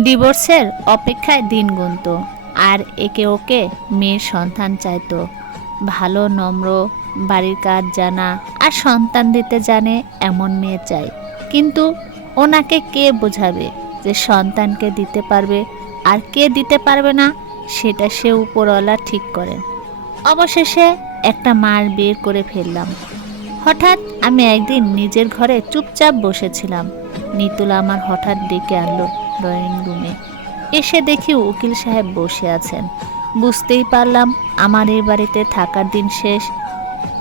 ডিভোর্সের অপেক্ষায় দিন গুনত আর একে ওকে মেয়ের সন্তান চাইতো। ভালো, নম্র, বাড়ির কাজ জানা আর সন্তান দিতে জানে এমন মেয়ে চাই। কিন্তু ওনাকে কে বোঝাবে যে সন্তানকে দিতে পারবে আর কে দিতে পারবে না, সেটা সে উপরওয়ালা ঠিক করেন। অবশেষে একটা মাস বের করে ফেললাম। হঠাৎ আমি একদিন নিজের ঘরে চুপচাপ বসেছিলাম। নিতুল আমার হঠাৎ ডেকে আনলো ড্রয়িং রুমে। এসে দেখি উকিল সাহেব বসে আছেন। বুঝতেই পারলাম আমার এই বাড়িতে থাকার দিন শেষ।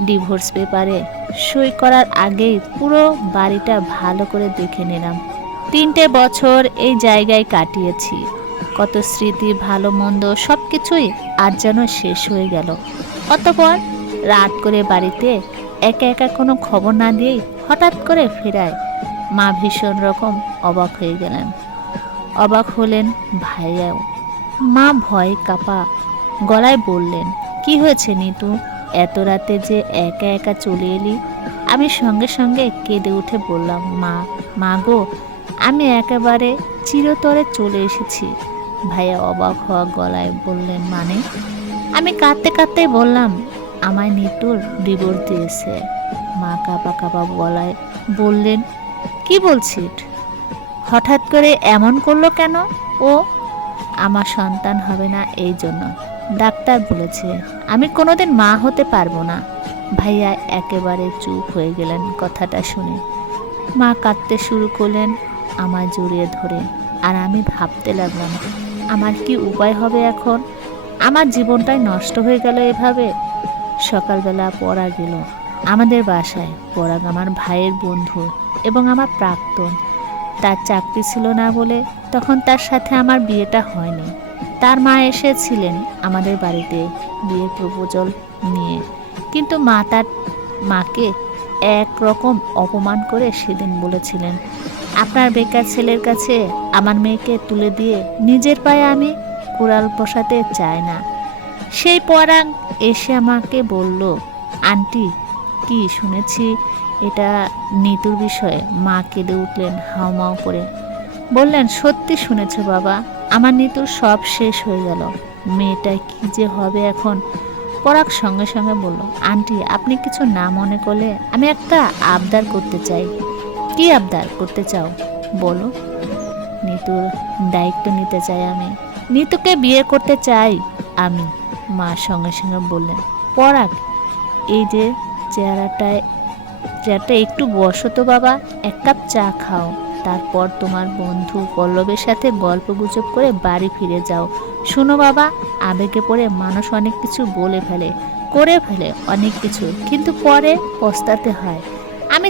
ডিভোর্স পেপারে সই করার আগেই পুরো বাড়িটা ভালো করে দেখে নিলাম। 3টে বছর এই জায়গায় কাটিয়েছি। কত স্মৃতি, ভালো মন্দ সব কিছুই আজ যেন শেষ হয়ে গেল। অতঃপর রাত করে বাড়িতে একা একা কোনো খবর না দিয়েই হঠাৎ করে ফেরায় মা ভীষণ রকম অবাক হয়ে গেলেন। অবাক হলেন ভাইয়াও। মা ভয় কাঁপা গলায় বললেন, কি হয়েছে নিতু, এত রাতে যে একা একা চলে এলি? আমি সঙ্গে সঙ্গে কেঁদে উঠে বললাম, মা গো, আমি একেবারে চিরতরে চলে এসেছি। ভাইয়া অবাক হওয়া গলায় বললেন, মানে? আমি কাঁদতে কাঁদতে বললাম, আমায় নিতুর ডিভোর্স দিয়েছে। মা কাঁপা কাঁপা গলায় বললেন, কি বলছিস? হঠাৎ করে এমন করলো কেন? ও আমার সন্তান হবে না এই জন্য ডাক্তার বলেছে। আমি কোনোদিন মা হতে পারবো না। ভাইয়া একেবারে চুপ হয়ে গেলেন কথাটা শুনে। মা কাঁদতে শুরু করলেন আমায় জড়িয়ে ধরে। আর আমি ভাবতে লাগলাম, আমার কি উপায় হবে এখন? আমার জীবনটাই নষ্ট হয়ে গেল এভাবে। সকালবেলা পরাগ গেল আমাদের বাসায়। পরাগ আমার ভাইয়ের বন্ধু এবং আমার প্রাক্তন। তার চাকরি ছিল না বলে তখন তার সাথে আমার বিয়েটা হয়নি। তার মা এসেছিলেন আমাদের বাড়িতে বিয়ের প্রপোজাল নিয়ে, কিন্তু মা তার মাকে একরকম অপমান করে সেদিন বলেছিলেন, আপনার বেকার ছেলের কাছে আমার মেয়েকে তুলে দিয়ে নিজের পায়ে আমি কুড়াল বসাতে চাই না। সেই পরাগ এসে আমাকে বলল, আন্টি, কি শুনেছি এটা নিতুর বিষয়ে? মা কেঁদে উঠলেন হাউমাউ করে। বললেন, সত্যি শুনেছ বাবা, আমার নিতুর সব শেষ হয়ে গেল। মেয়েটাই কি যে হবে এখন? পরাগ সঙ্গে সঙ্গে বলল, আন্টি, আপনি কিছু না মনে করলে আমি একটা আবদার করতে চাই। কি আবদার করতে চাও বলো? নিতুর দায়িত্ব নিতে চাই আমি। নিতুকে বিয়ে করতে চাই আমি। মা সঙ্গে সঙ্গে বললেন, পরাগ, এই যে চেহারাটা একটু বসো তো বাবা, এক কাপ চা খাও। তারপর তোমার বন্ধু পল্লবের সাথে গল্প গুজব করে বাড়ি ফিরে যাও। শোনো বাবা, আবেগে পড়ে মানুষ অনেক কিছু বলে ফেলে, করে ফেলে অনেক কিছু, কিন্তু পরে পস্তাতে হয়। আমি